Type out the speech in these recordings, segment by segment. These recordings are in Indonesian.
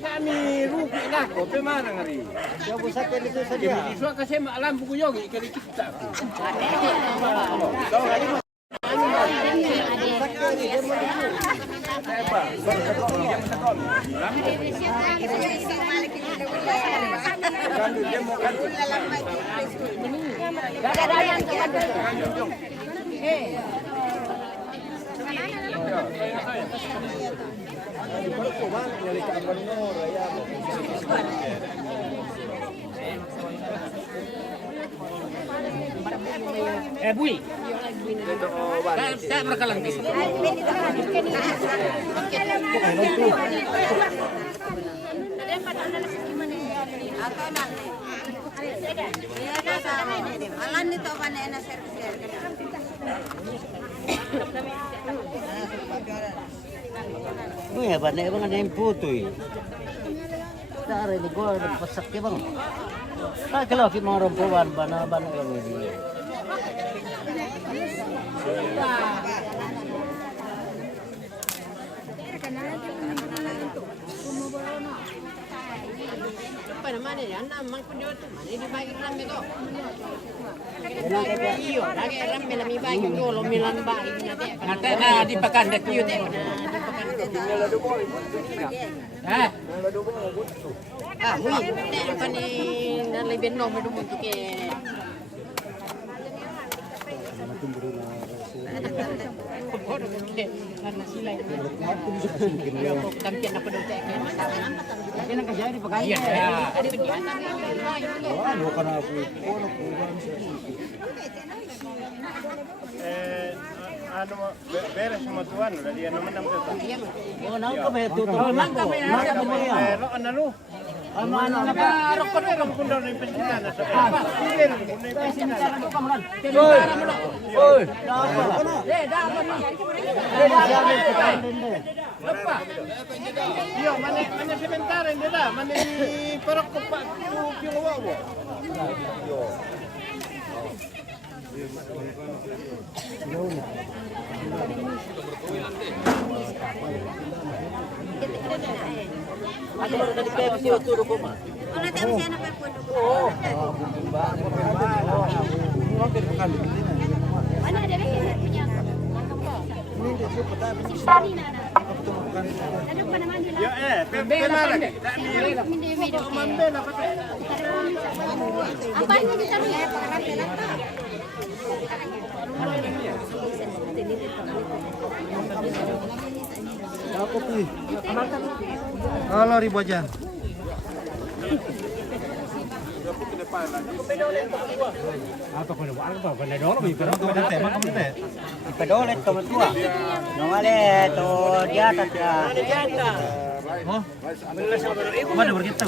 Kami rugi lah kok, bagaimana ngari? Jauh sakit itu saja. Suat kasi maalam buku yogi kali kita. Bui. Saya berkalang di sini. Ini hebat nih bang, ada yang putih. Dari ini gua ada pesak ya bang. Ah kalau kita mau rompuan bana yang ini. Apa namanya ya? Namang pun dia tu mana dibagi ramai tu. Iyo, lagi ramai lami bagi tu, lo milan bagi nanti. Nanti na di pakan dah kiyo teh. Mui, teh apa ni? Nan lebih nom itu untuk ke. Karena silai. Tampian apa dulu teh? Ini nak kerja di pakai. Iya. Ada pendidikan. Bukan aku. Beres sama tuan, udah dia nama nama tu. Oh, nak kami tu. Nak kami ada kami. Lo analu. Aman apa? Rokok kamu pun dah ni pensiunan. Pilih ni pensiunan. Oi. Dah apa ni? Lepas. Yo, mana sebentar ini dah. Mana perok kepak piu wawo. Yo. Ada baru dari Pepsi waktu rumah. Mana tahu siapa yang pun. Mana ada lagi punya. Sari nana. Ada mana mandi lah. Ya bela lagi. Tak ni. Mambela apa tu? Apa ini kita ni? Kopi. Kalau ribu aja. Apa kau nak buat? Apa kau nak dorong? Pedolet tomat tua. Nongale to di atas ya. Oh, mana berkita?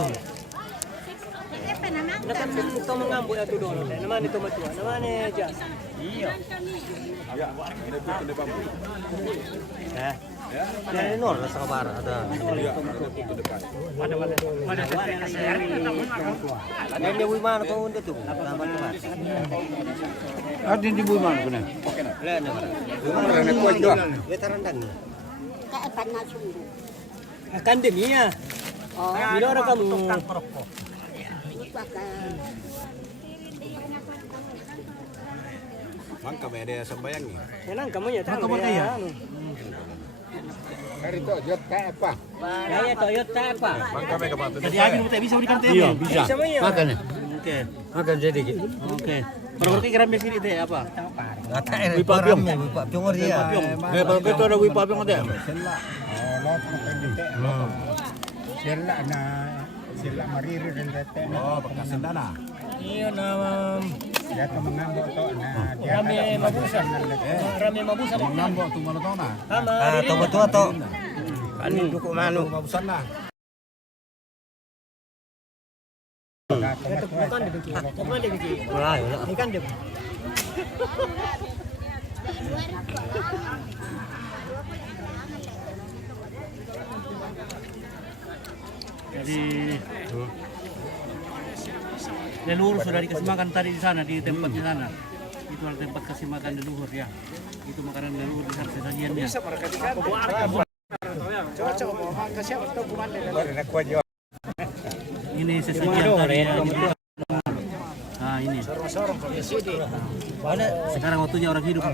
Nak to mengambil itu dulu. Nama ni tomat tua. Nama ni jas. Iya. Ya, ini tu kena bambu. Ini nor lah sabar ada. Mana Ini bui mana kau untuk tu? Nama tu. Ada di bui mana kena? Lain mana? Mana nak kuat dah? Veteran dan. Kapan nak sungguh? Akan demi ya. Oh, bila orang kamu? Mang kami ada sembayang ni. Senang kamu ya tahu ya. Hari tu Toyota apa? Saya Toyota apa? Mang kami ke Batu. Jadi lagi kita bisa berikan teh. Iya, bisa. Makan ya. Oke. Makan jadi. Oke. Berarti kira pilih teh apa? Kata Wipapiong. Wipapiong dia. Eh, kalau kita ada Wipapiong ada. Sila na sila mariri rin dete na. Oh, bekas sendana. Iya nama. Dato mangambo to na. Rame mabusa. Rame mabusa. Mengambo tu mana tahu na. Ah, to betul to. Kan duku manu mabusan na. Bukan dibiki. Bukan dibiki. Wah, ikan dib. Jadi leluhur sudah dikasih makan tadi di sana, di tempat di sana. Itu adalah tempat kasih makan leluhur ya. Itu makanan leluhur di sana sajiannya. Cocok mo, kasi ako ito kumanda. Ini sesajian tadi ya. Ah ini. Sorong ko, sidi. Sekarang waktunya orang hidup.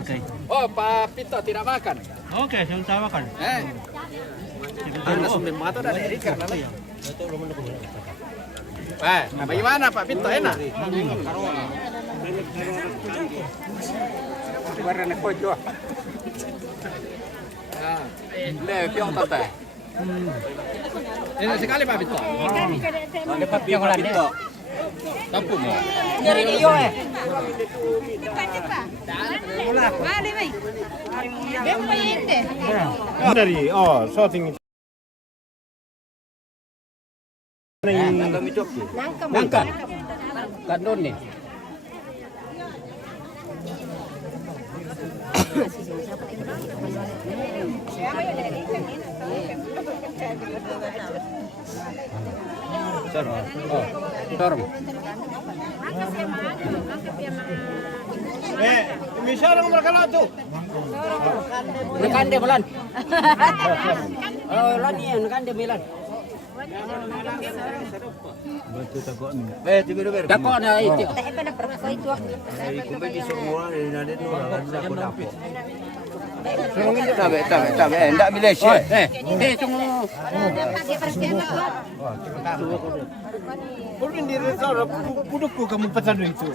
Oke. Oh, Pak Pito tidak makan. Oke, saya makan. Anak sumber mata dari Erika namanya. Bagaimana Pak Pito, enak? Warna kojo. Piong tante. Enak sekali Pak Pito. Ada Pak Piong Pito. Kapu mo. Dari iyo Dari sorting. Nangka. Kandon nih. Sorong. Bisa orang berkala tuh. Nakande bulan. Oh, lan iya nakande bulan. Dako na itu. Tabe, enggak Malaysia. Tunggu. Mungkin di resort budukku kamu pesan itu.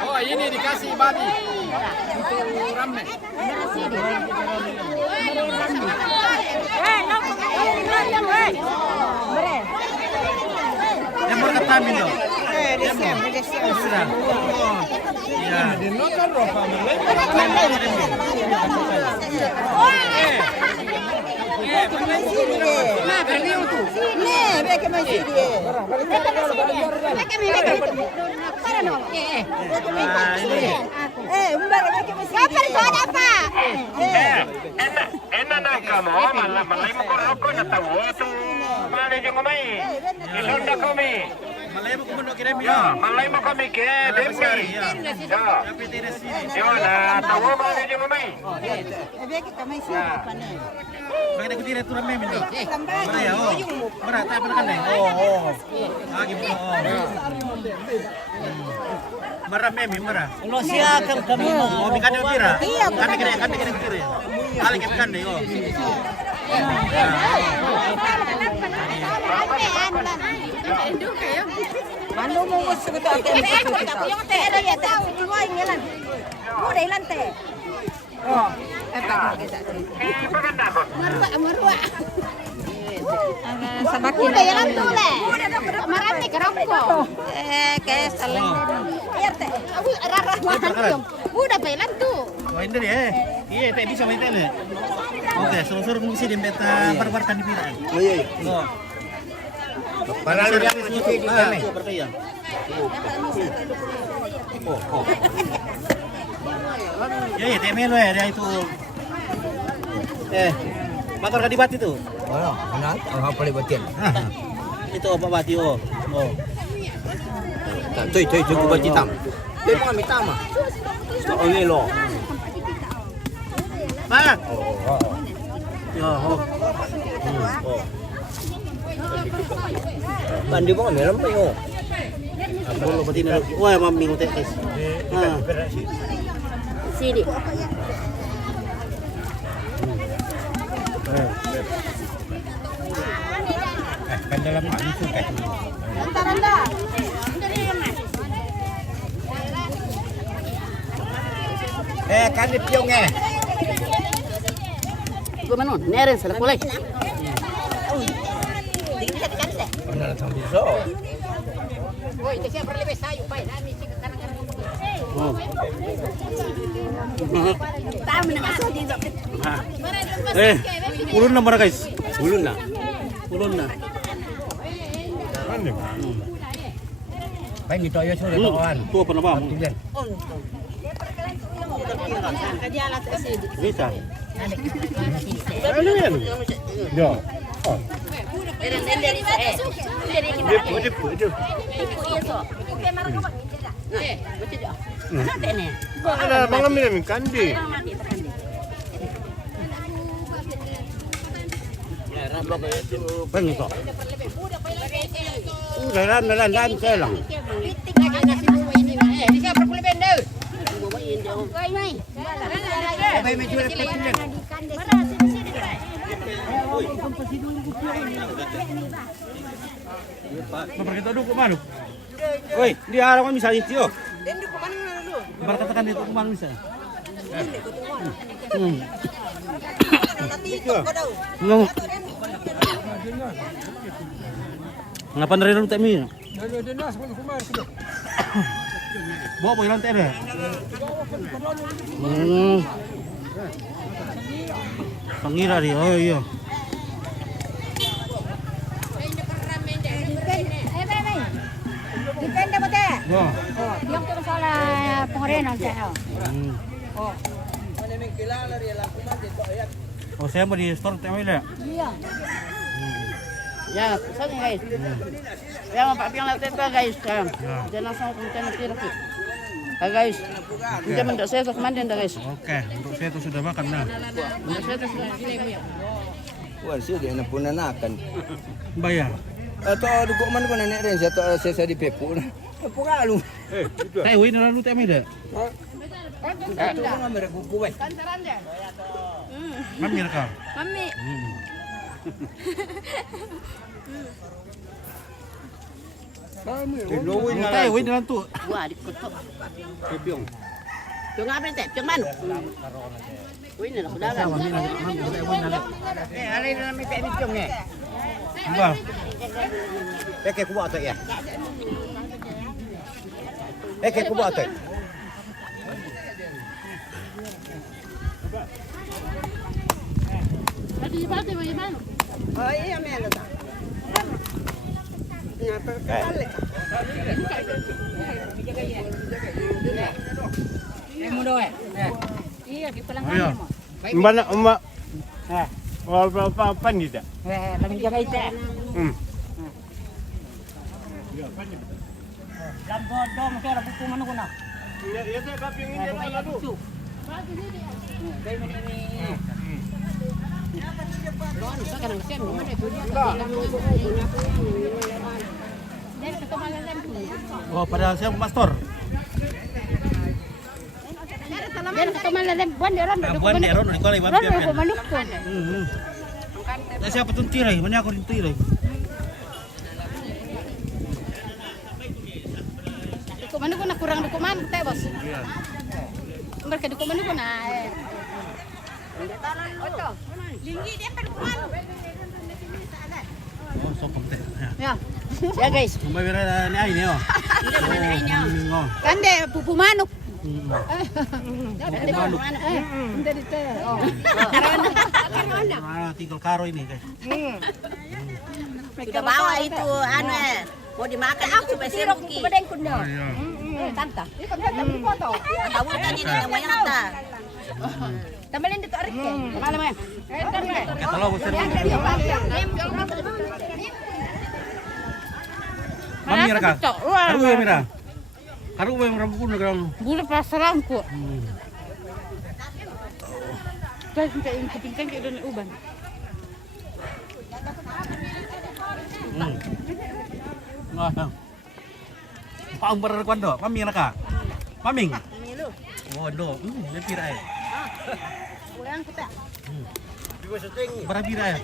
Oh, ini dikasih babi untuk ramen. Yang berketamin dong. Sudah. Ya. Di nonton rofa enak dah kamu malah malay mo koroko na tawo tu malay yung umay ilonda kami Malay mo kumundo kiremi. ya malay mo kami ke dempi ya yo na tawo malay yung umay Bagay ko dire turang memin do. Bara ya oh. Bara tayo pala kanay. Oh. Agi mo. Bara memin bara. Lo siakan kami mo. Oh, bikan yo tira. Kan kire tira. Kali ke bikan deh oh. Manu mo gusto ko ate. Yung te, ano yan? Iwan niya lang. Mura ilan te. Oh, marua. Sabak udah ya lang tule. Marami kerapko. Kayak saling. Iya teh. Aku rarah mahal. Udah pelan tuh. Oh, ini ya. Iya, teh bisa main tele. Oke, suruh mengisi di beta perbarkan di piraan. Oh iya. No. Panalo dia di kami. Berkaya. Oh. Ya, temelo ya dia itu. Motor ka di bati tuh. Oh, enak. Ang hapal ibatin. Ito Pak Bati oh. Oh. Cuy, kubal hitam. Dia mau ambil tama. Oh, ini loh. Mana? Ya, oh. Bandi mo kami, lampay oh. Bolo pati na. Wah, mami mo guys. Sini. Kan dalam itu kan. Randa. Kan di piong Gua mana? Neren salah kulai. Woi, itu siapa lebih sayu, pai. Nami sih kanan-kanan. Oh. Tahu nak asal di dok. Ulun na mara guys. Ulun na. Ulun na. Kan gitu aja sudah kawan. Tua pa na ba? Tulen. Bisa. Ano yan? Yo. Ada mga minaming kandi. Kan itu. Dalam saya lang. Kita dulu ke mana? Woi, dia arah kami misalnya tio. Berkatakan itu ke mana misalnya? Ngapa nari tak mi? Bawa apa ilang tera? Pangira dia. Oh iya. Depende mo te. Ya. Yung ko sa pengorenan sa. Oh. Oh saya mau di store temu ya. Iya. Ya, pesannya guys. Yang Pak Piang laut itu guys sekarang. Jangan langsung kemudian nanti lagi. Guys, kita mendak saya ke kemana dah guys? Oke, untuk saya itu sudah makan nah. Mendak saya sudah sini. Wah, sih dia nak punanakan. Bayar. Atau ada kok mana kau nenek ren saya di pepu. Pepu kalu. Saya win lalu temu dah. Itu kan ambil buku weh. Kantaran deh. Mami rekam. Mami. Saya win dalam tu. Wah, dikutuk. Piong apa teh? Piong mana? Win lah sudah lah. Alay na namin tayo piong Enggak. Peke kuba ato ya. Peke kuba ato. Oh iya melo dah. Iya, Ayo. Mbana umma. Wala pa pandida. lagi jaga itu. Lambo dom kira buku mana guna? Ya saya kaping ini lalu. Oh, pada saya pastor. Dan kemalalan buan deron Buan deron di kolai Ron bapak. ko manukon. Saya apa tuntirai? Mana aku tuntirai? Dokumen ko na kurang dokumen teh bos. Mereka dokumen ko na. Oto. Linggi dia dokumen. Oh, sokom teh. Ya. Ya guys. Membayar ni ay ni oh. Oh. Kande pupu manuk. Hindi dito. Oh. Tinggal karo ini guys. Sudah bawa itu anu mau dimakan itu cuma seruki. Badeng kundo. Tanta. Ikon hata foto. Tahu tadi namanya nata. Tamalin dito arik ke. Malam ya. Oke, tolong usir. mira ka. Karu ya mira. Karu yang rampun kan. Bulan pasaran ko. Guys, minta yung kapingkan kayo doon uban. Paong berer kwando, maming na ka. Maming. Oh, do. Lepira ay. Ulang kita. Bara bira ay.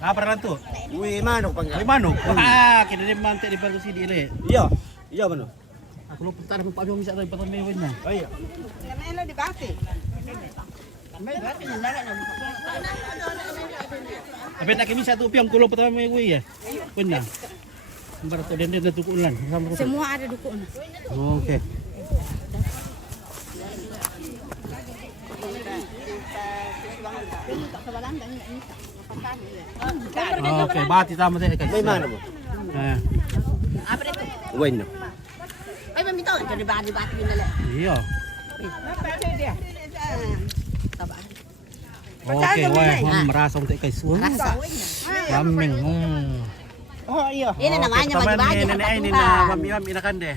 Para lang to. Uy, manok pang. May manok. Ah, kinaliman tayo di bago si Dile. Iya. Iya manok. Aku lupa taruh pa yung isa rin patang may win na. Ay. Tapi nak kami satu piang kulo patang may win ya. Win na. Barat to den na tukulan. Semua ada dukun. Oke. Oke, bati tama tayo guys. May manok mo. Eh. Uwin no. Ay, mamito. Jadi bati-bati nila. Iya. Oke, wah, merasa untuk guys. Maming. Oh iya. Ini namanya baju-baju. Ini na mami kan deh.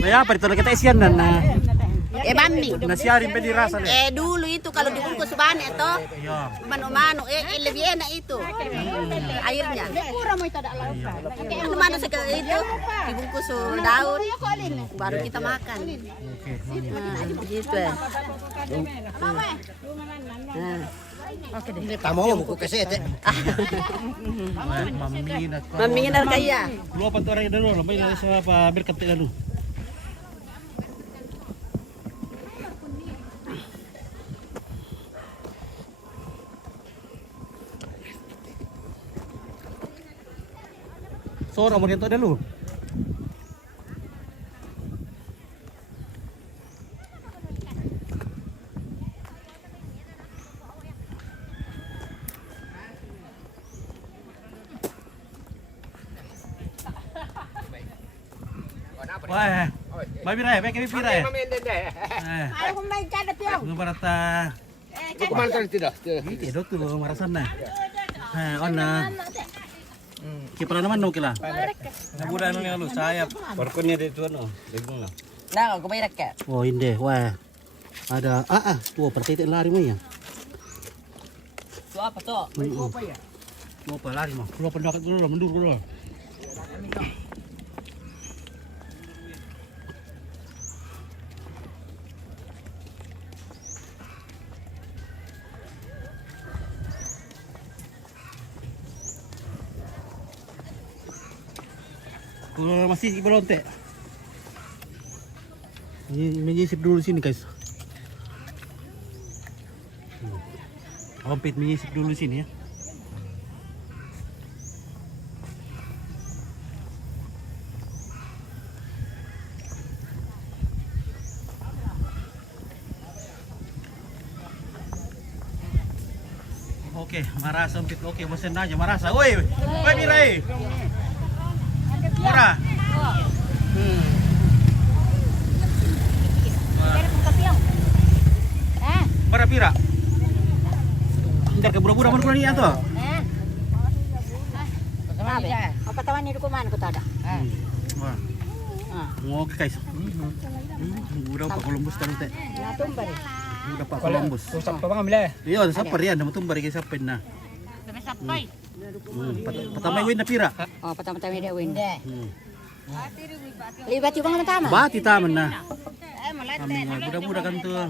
Ya, apa itu kita isian dan Bambi. nasiarin pe dirasa deh. Dulu itu kalau dibungkus banyak toh. Iya. Mano-mano, lebih enak itu. Airnya. Kurang mo ito ada laut. Mano sekali itu dibungkus daun, baru kita makan. Oke. Begitu ya. Tamo mo buku kasete. Mami na. Maminar kaya. Lu apa tuh orang dulu, lebih dari siapa berkat dulu. So, nomor itu dulu. Wah, babi rai, baik babi rai. Ay, kung may kada piyo. Ngebarata. Kumantan tidak. Itu tuh marasan nah. On na. Kipra naman no kila. Nabuda nang lu sayap. Barkonnya di tuan oh. Legung lah. Nah, kung may rakka. Oh, hindi. Wah. Ada tuh pertitik lari mo ya. So apa to? Mau apa lari mo? Keluar pendakat dulu, mundur dulu. Masih di Balonte. Ini menyisip dulu sini guys. Ompit menyisip dulu sini ya. Oke, marasa ompit. Oke, bosan aja marasa. Woi, woi Mirai. Murah. Berapa pira? Enggak ke pura-pura mana ni atau? Apa tawan ni dukuman ko tada? Wah. Oke guys. Udah Pak Columbus tadi teh. Natumba rin. Udah Pak Columbus. Susah pa bang amila. Iya, sapar yan, namutumbar kay sapin na. Sapay. Patamay win na pira. Oh, patama-tama dia win. Libat yung mga tama. Bati taman na. Kami budak-budak kan tuh.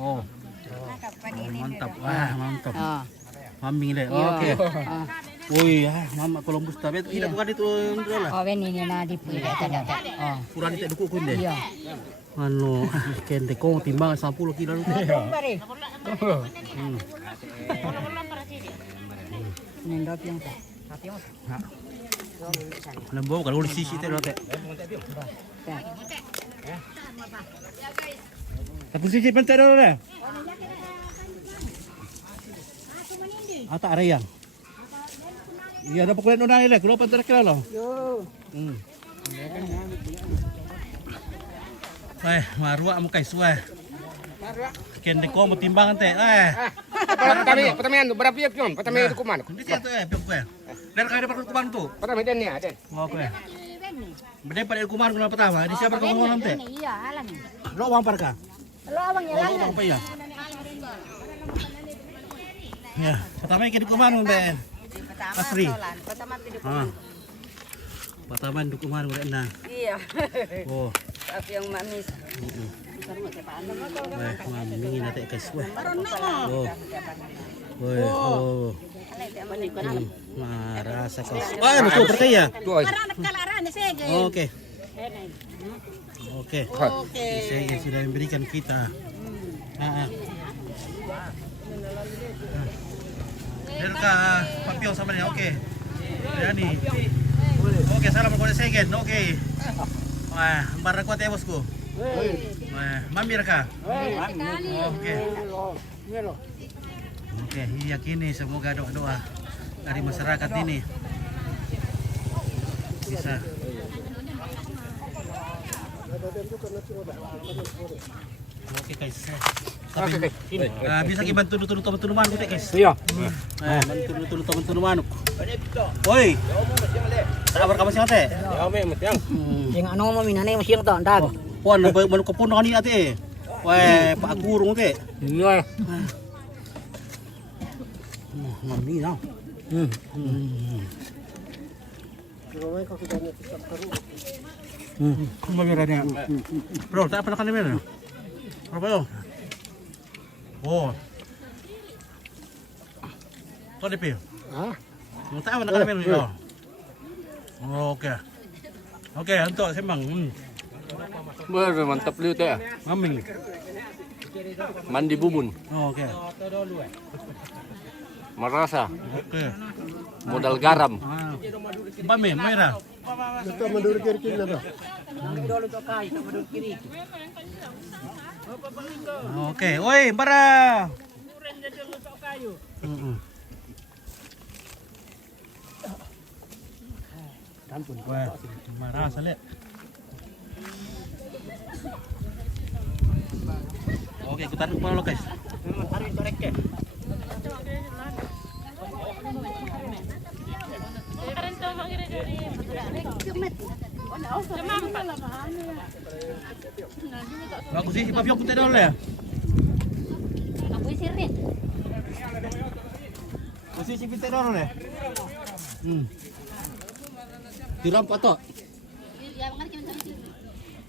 Oh. Mantap. Wah, mantap. Oh. Maming deh. Oke. Woi, Mama Columbus tapi tidak bukan itu lah. Oh, wen ini na di pila tada. Oh. Kurang itu dukun deh. Iya. Anu, kente kong timbang 10 kilo lu. Nindot yung ta. Lembo kalau di sisi teh teh. Satu sisi bentar dulu deh. Ata ada yang. Iya, ada pekulan unang ile, kulo pantar kilo lo. Yo. Marua mo kay suwe. Kende ko mo timbangan te. Pertama berapa ya pion? Pertama itu kuman. Hindi siya to piyok ko. Dan kaya dapat kuman to. Pertama den ya, den. Okay. Bede pada kuman ko na pertama, di siya berkuman kuman te. Iya, alang. Lo uang par ka. Lo abang ya lang. Uang pa ya. Ya, pertama yang kuman ko be. Asri. Pertama tidak. Ah. Pertama kuman ko na. Iya. Oh. Tapi yang manis. Wah, mamingin natin guys. Wah. Oh. Oh. Marasa guys. Ah, betul percaya. Oke. Oke. Saya sudah memberikan kita. Derka Papio sama dia. Oke. Yani. Oke, salam kepada Segen. Oke. Wah, barang kuat ya bosku. Wah, mamir kah? Oke. Oke, yakini semoga doa-doa dari masyarakat ini bisa. Oke guys. Bisa kita bantu teman-teman kita guys. Iya. Bantu teman-teman. Oi. Kabar kamu siapa teh? Yang ano mo minanay mo siyang taondag. Wah, baru kepun kani ate. Wah, Pak Guru teh. Iya. Mami na. Kumamiranya. Bro, tak pernah kan ini. Berapa yo? Oh. Kau DP? Hah? Mau tak pernah kan ini yo? Oke. Oke, untuk sembang. Mantap liu teh. Maming. Mandi bubun. Oke. Marasa. Oke. Modal garam. Bame, Mayra. Ito mandur kiri na ba? Oke, oi, bara. Wah, marah sale. Oke, kita taruh kepala lo guys. Bagus sih, Pak Fiok kita dulu ya. Ako sirin. Masih si Peter dulu ya. Tiram patok.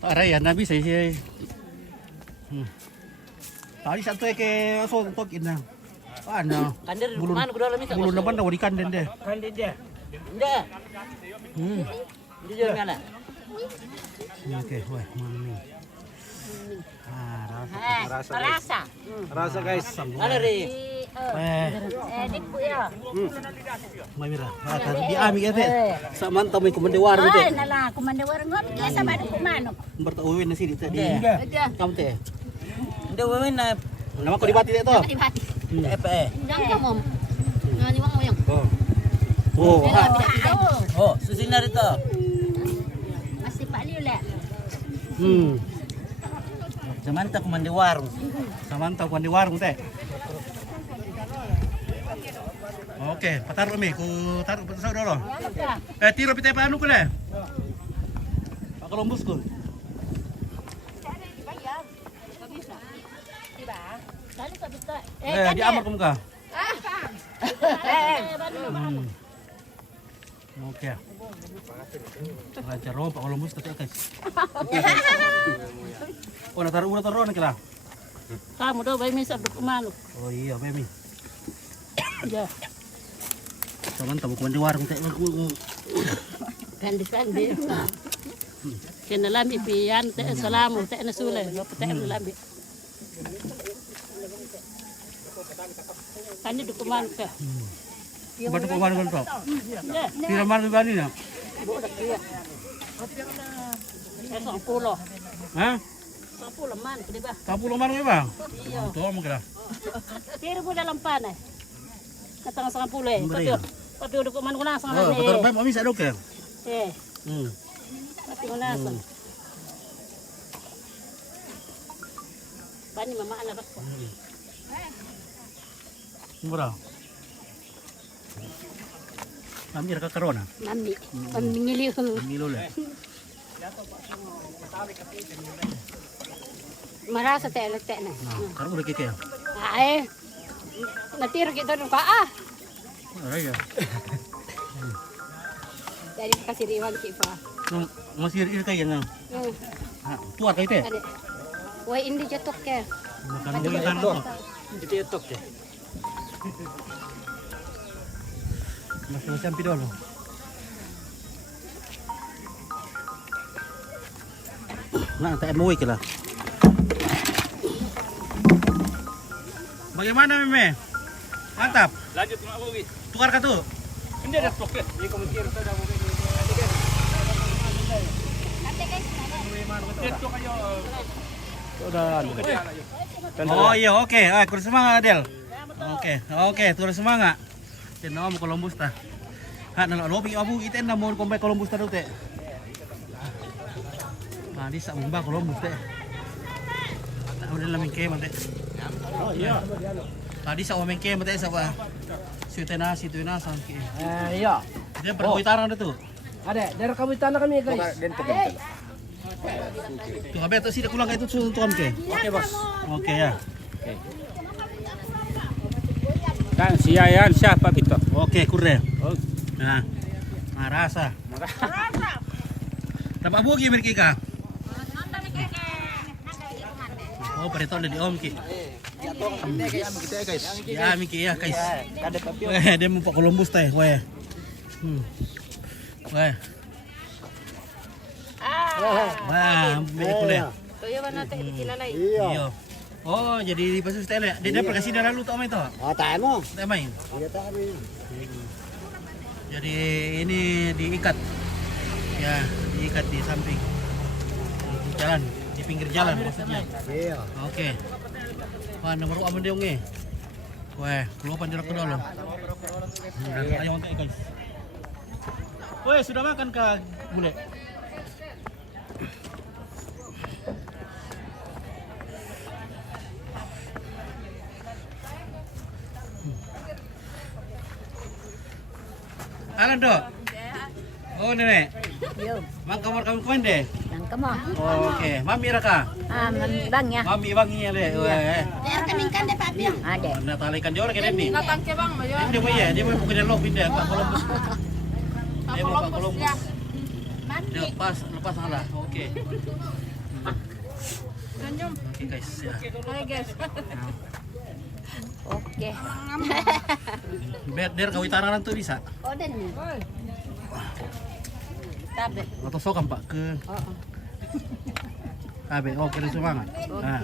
Aray, yan nabi sa siya. Tadi satu ke so tok ina. Ano? Kandir mana ko dalam isa. Bulu naman daw di kanden deh. Kandir dia. Hindi. Hindi dia ngala. Oke, wah, mami. Rasa. Rasa guys. Ano ri? Dik po ya. Mamira. Di ami ate. Sa manta may kumandewar mo te. Ay, nala, kumandewar ngot. Kaya sa bado kumanok. Bertauwin na sini tadi. Kamu teh. Hindi women na. Nama ko dibati dito. Dibati. Diyan ka mo. Ngani wang mo yang. Oh. Oh, susi na rito. Masih Pak Liu le. Samanta kumandewar. Samanta kumandewar mo te. Oke, pataruh mi, ku taruh petasau dulu. Tiro pita paanu ko le. Pak Columbus ko. Di amar kamu ka. Oke. Lancar roh Pak Columbus tadi guys. Oh, taruh na kila. Kamu daw bay mi sa kumanok. Oh iya, Bemi. Ya. Samanta mo kuman di warung teh. Kandi. Kena lambi pian te salamu te na sule, lo te na lambi. Kandi dukuman ka. Bato ko man ganto. Ya. Tira man bani na. Sa pulo. Ha? Sa pulo man, di ba? Kapulo man ba? Tuwa mo kila. Tiro mo dalam panay. Katang sa pulo eh. Pati dukuman ko na sa Oh, betul baik mami sa dok ya. Pati ko na sa. Pani mama anak ko. Murah. Mami raka karona. Mami. Mami ngiliw. Milo le. Marasa tayo lagte na. Karo udah keke. Ay. Natiro kita ng paa. Aray ya. Dari kasiriwan kipa. Masih ir kayak na. Tuat kayak teh. Ade. Wai indi jatok ke. Makan dulu kan tuh. Itu YouTube deh. Masih sampai dulu. Nah, tak mau ikut lah. Bagaimana Meme? Mantap. Lanjut Mak Bobi. Tukar kartu. Ini ada stok ya. Ini komentar sudah Bobi. Oh iya, oke. Kurang semangat Adel. Oke, turun semangat. Dan mau Columbus ta. Ha, nalo lobi abu iten na mo kombe Columbus ta teh. Nah, di sa mumba Columbus teh. Udah lamin ke mate. Oh iya. Tadi sa wamen ke mate sa ba. Situ na samki. Iya. Dia perkuitaran itu. Ada, dari kawitan kami guys. Tuh, abe tuh sih kulang itu tuan ke. Oke bos. Oke ya. Kan si Yayan siapa itu? Oke, kure. Nah. Marasa. Dapat bugi mereka ka. Oh, perito di Om Ki. Ya, Miki ya, guys. Weh, dia mau Pak Columbus teh, weh. Weh. Wah, beli kuliah. Tuyo ba natin ikilalay? Iya. Oh, jadi di pasus tele. Dia pergi sini lalu tuh itu. Oh, tak mau. Tak main. Iya tak main. Jadi ini diikat. Ya, diikat di samping. Di jalan, di pinggir jalan maksudnya. Iya. Oke. Wah, nomor aman dia nge. Weh, keluar jarak ke dalam. Ayo untuk guys. Weh, sudah makan kah, Bule? Alan dok. Oh nenek. Yo. Mang kamar kamu kemana deh? Nang kamo. Oh, oke. Mami raka. Bang ya. Mami bangi ya le. Weh. Der kamingkan de papi. Ade. Nah talikan dia orang kayak ini. Natang ke bang mayo. Dia mau ya, dia mau bukan lo pindah Pak Columbus. Dia mau Pak Columbus. Dia lepas salah. Oke. Oke guys ya. Oke guys. Oke. Der kawitaran tuh bisa. Oden nih. Tabe. Atau sokam Pak ke. Tabe. Oke, dari semangat. Nah.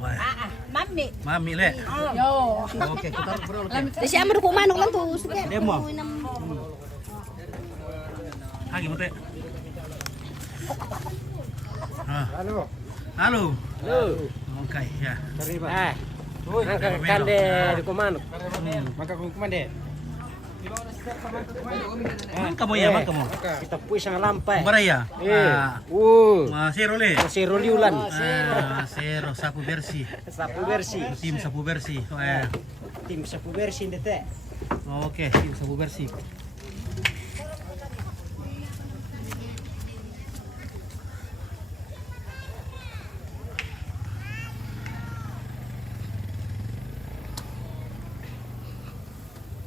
Wah. Mami. Mami le. Yo. Oke, kita bro. Siya mo ko manok lang to. Sige. Demo. Lagi mute. Halo. Halo. Oke, ya. Kande di komando. Maka kung kumande. Man kamu ya, man kamu. Kita puis ang lampay. Bara ya? Masero le. Si Roliulan. Masero sapu bersih. Sapu bersih. Tim sapu bersih. Tim sapu bersih dete. Oke, tim sapu bersih.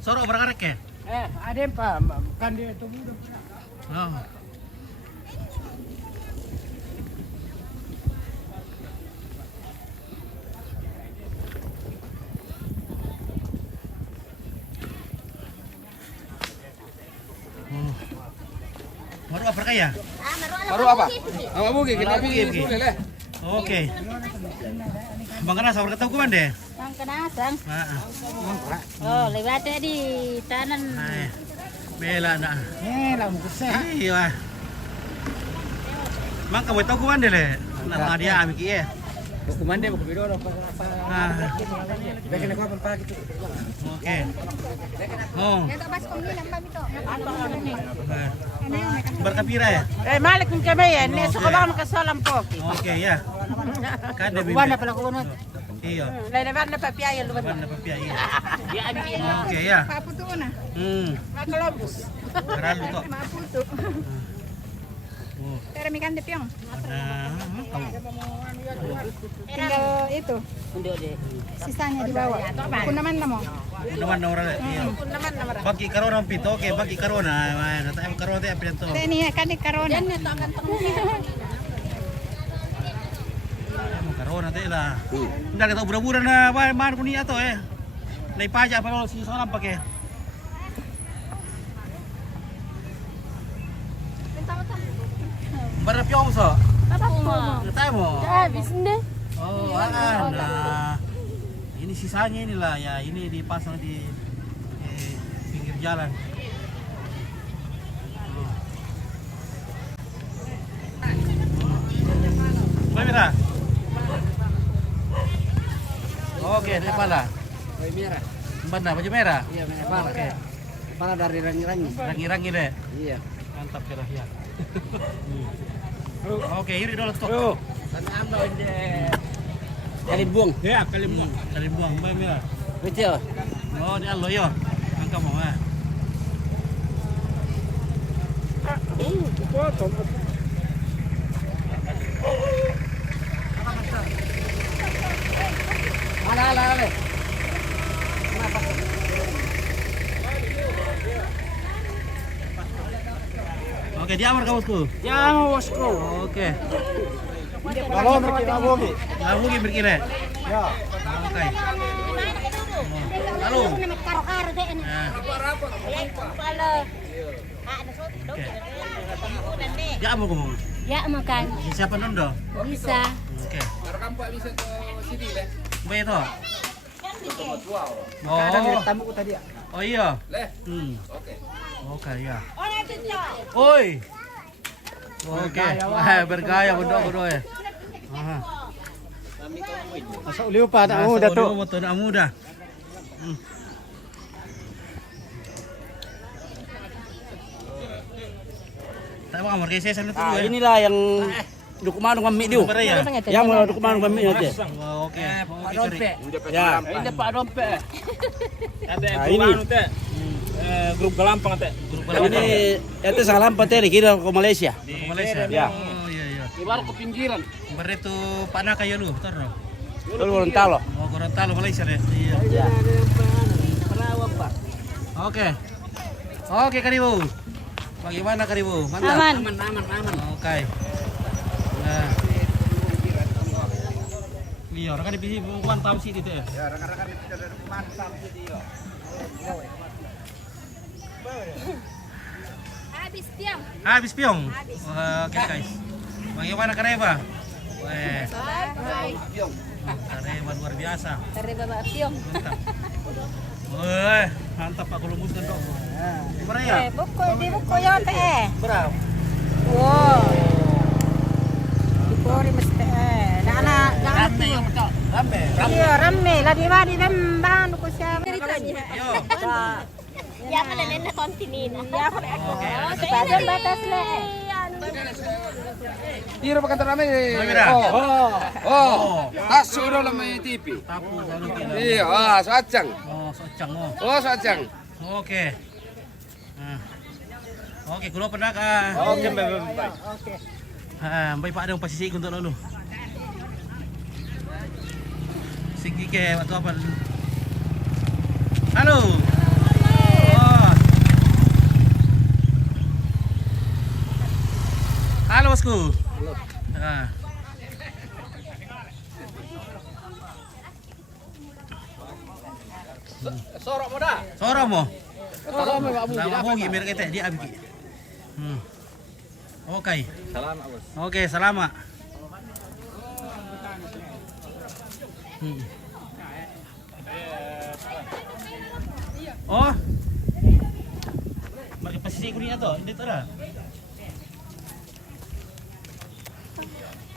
Sorok berkarek ya? Ada pa, kande itu muda. Oh. Baru apa kaya? Baru apa? Apa bugi kita Bugi. boleh leh. Oke. Bang Kana sabar ketemu kuman deh. Bang kenasang. Nah, Oh, lewatnya di tanan. bela na. Lam kusa. Iya. Mang kamu tahu kuman deh le. Nah dia ami kie. Kumande mo kubidoro pa. Beke na ko pagi tu. Oke. Oh. Berkapira ya? Malik ng kami yan. Neso ka ba makasalam po? Oke ya. Kada Wala pala ko nun. Iya. Lalaban na papaya luban. Warna papia iya. Oke ya. Paputo na. Makalabos. Karalo to. Maputo. Oh. Pero may kandip yung. Tinggal itu. Sisanya di bawah. Kung naman na mo. Naman na oras. Iya. Bagi karon ang pito, okay, bagi karon na. Natay karon tayo pinto. Ini kan di karona. Karon natin lah. Hindi kita ubra-ubra na man ko niya to eh. Naipaja pa lo si soram pake. Berapa yung so? Apa mo? Ngetay mo? Habis deh. Oh, nah. Ini sisanya inilah ya, ini dipasang di pinggir jalan. Mira. Oke, ini pala. Baju merah. Banda baju merah. Iya, merah. Oke. Kepala dari rangi-rangi. Rangi-rangi deh. Iya. Mantap kira ya. Oke, iri dulu stok. Sana ambo inde. Kalimbung. Ya, kalimbung. Kalimbung, Mbak Mira. Betul. Oh, di alo yo. Angka mau ah. Ala. Oke, diamar ka bosku. Yang bosku. Oke. Kalau mereka ngawogi. Ngawogi berkira. Ya. Oke. Halo. Karo-karo deh ini. Oke. Diamar kamu. Ya makan. Siapa nondo? Bisa. Oke. Baik itu. Ada mirip Oh. tamu ko tadi. Oh iya. Oke. Oke ya. Oi. Oke. Wah, bergaya bodoh ya. Aha. Masa uliw pa na muda to. Motor na muda. Tayo ka markay sesa na tuloy. Inilah yang dukuman kami diu. ya. Yang mau dukuman kami nanti. Oke. Ya. Hindi pa dompe. Nah, ini. Grup Galampang teh. Grup Ini itu salam pateri kira ke Malaysia. Di Malaysia. Ya. Oh iya. Ibarat ke pinggiran. Berito pana kayo lu, torno. Itu Gorontalo. Oh, Gorontalo Malaysia deh. Iya. Ya. Oke. Oke, Karibu. Bagaimana Karibu? Mantap. Aman. Oke. Nah. Iya, rekan di mantap sih itu ya. Ya, rekan-rekan itu mantap video. Habis Piong. Oke, guys. Bagaimana Kareba? Weh. Kareba luar biasa. Dari Bapak Piong. Mantap. Weh, mantap Pak Kolumbuskan dong. Berapa ya? Buko ya teh. Berapa? Wow. Dipori mesti. Rame. Iya, rame. Lagi mari bambang ko siya. Yo. Ya malalain na kontinina. Ya Oke. batas le. Tiro pa kantor namin. Mira. Oh. Tasuro lang may TV. Tapu baru kita. Iya, sacang. Oh, socang oh. Oh, sacang. Oke. Nah. Oke, kulo pernah ka. Oke, baik. Baik Pak ada pasisi untuk lalu. Sige ke waktu apa? Halo. Oh. Halo bosku. Halo. Nah. Sorok mo dah. Sorok mo. Sorok mo babu. Nama Bogi biar kita dia abiki. Oke. Salamat, Bos. Oke, salamat. Oh. Pakai pasisi kuning atau dito dah.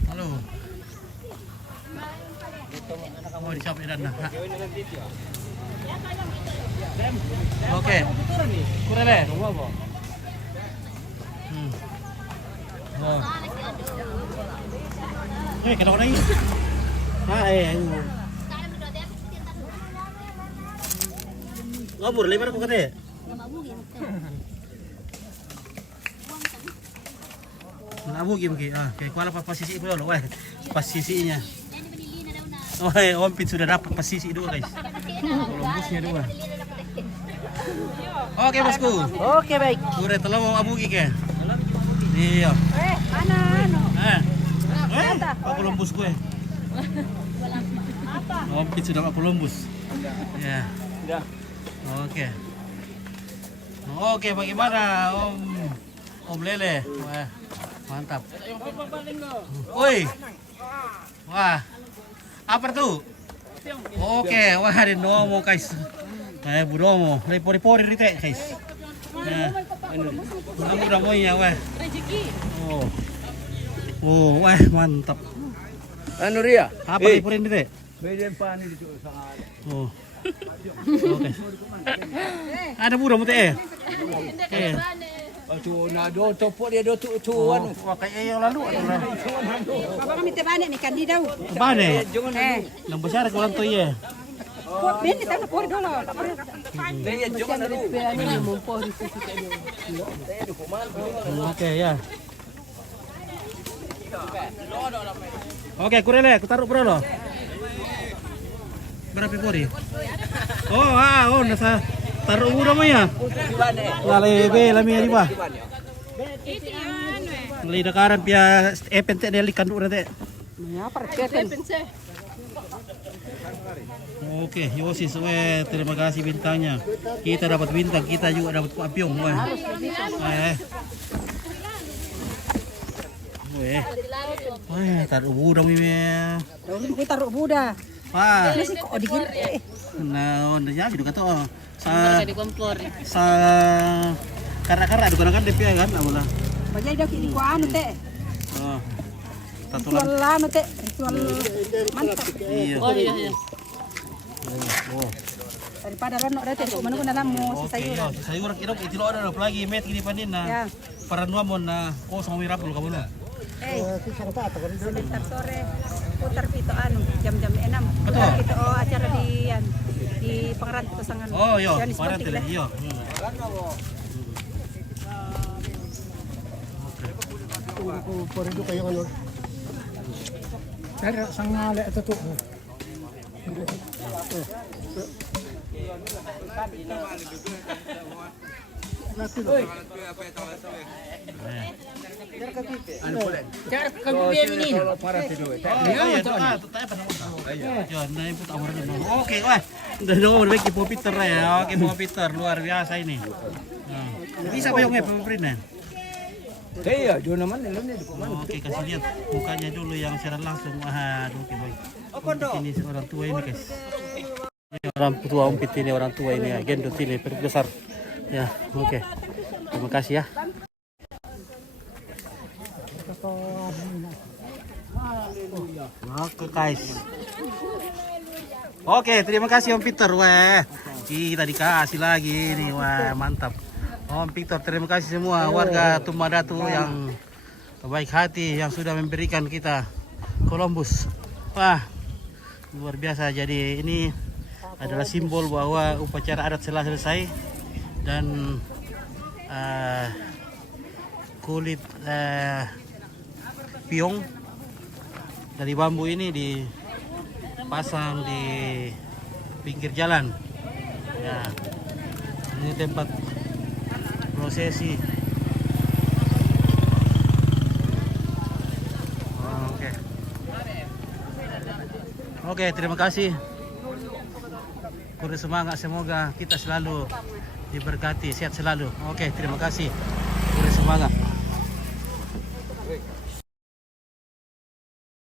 Halo. Oh, di shop idan na. Oke. Kurele. Oh. Kenapa lagi? Ngabur, lebar aku katanya. Nabugi mungkin. Kayak kuala posisi itu loh, posisinya. Oh, Ompit sudah dapat posisi dua guys. Columbusnya dua. Oke bosku. Oke, baik. Udah tolong mau abugi ke. Iya. Mana? Pak Columbus gue. Ompit sudah Pak Columbus. Ya. Oke. Oke, bagaimana Om Lele? Wah, mantap. Woi. Wah. Apa tuh? Oke, wah ada nomo guys. Budomo, lagi pori-pori rite guys. Nah, kamu udah mau ya wah. Oh, wah mantap. Anu Ria. Apa lagi pori rite? Oh. Oke. Ada budak mu teh? Oke. Na do topok dia do tuan. Wah kayak yang lalu ada. Bapa kami tebane ni kandi daw. Bane. Nang besar ko lang to ye. Ben kita na pori dolo. Oke ya. Oke, kurele, aku taruh bro. Berapa pori? Oh, nasa taruh udah mo ya. Lale lami di ba? Lali dakaran pia epente delikan udah teh. Oke, Yosis, terima kasih bintangnya. Kita dapat bintang, kita juga dapat papiong. Taruh budak mimi. Taruh buda. Pak. Nasi kok dikit. Nah, ya gitu kata sa karena kan DP kan amula. Bajai dak di ko anu teh. Oh. Ritual anu teh, ritual mantap. Iya. Oh iya. Daripada ronok teh kok mana dalam mo si sayuran. Oke, sayuran kira itu lo ada lagi met gini panin na. Ya. Para nuamon na sama mirapul kamu na. Sebentar sore putar pito anu jam-jam 6. Betul. Putar pito acara di Pangeran Pasangan. Oh iya, Yang di parang Sportik tele lah. iya. Cara sangale ito to. Oke, wah. Udah nomor baik Ibu Peter ya. Oke, Ibu Peter luar biasa ini. Bisa apa yang pemerintah? Iya, do naman alam ni. Oke, kasih lihat mukanya dulu yang secara langsung. Aduh, oke baik. Ini orang tua ini guys. Ini orang tua Ompit ini, orang tua ini ya. Gendut ini perut besar. Ya, oke. Terima kasih ya. Oke guys. Oke, terima kasih Om Peter. Wah, kita dikasih lagi nih. Wah, mantap. Om Peter, terima kasih semua warga Tumadatu yang baik hati yang sudah memberikan kita Columbus. Wah, luar biasa. Jadi ini adalah simbol bahwa upacara adat telah selesai dan kulit piong dari bambu ini dipasang di pinggir jalan. Ya, ini tempat prosesi. Oke, terima kasih. Kurang semangat, semoga kita selalu diberkati, sehat selalu. Oke, terima kasih. Kurang semangat.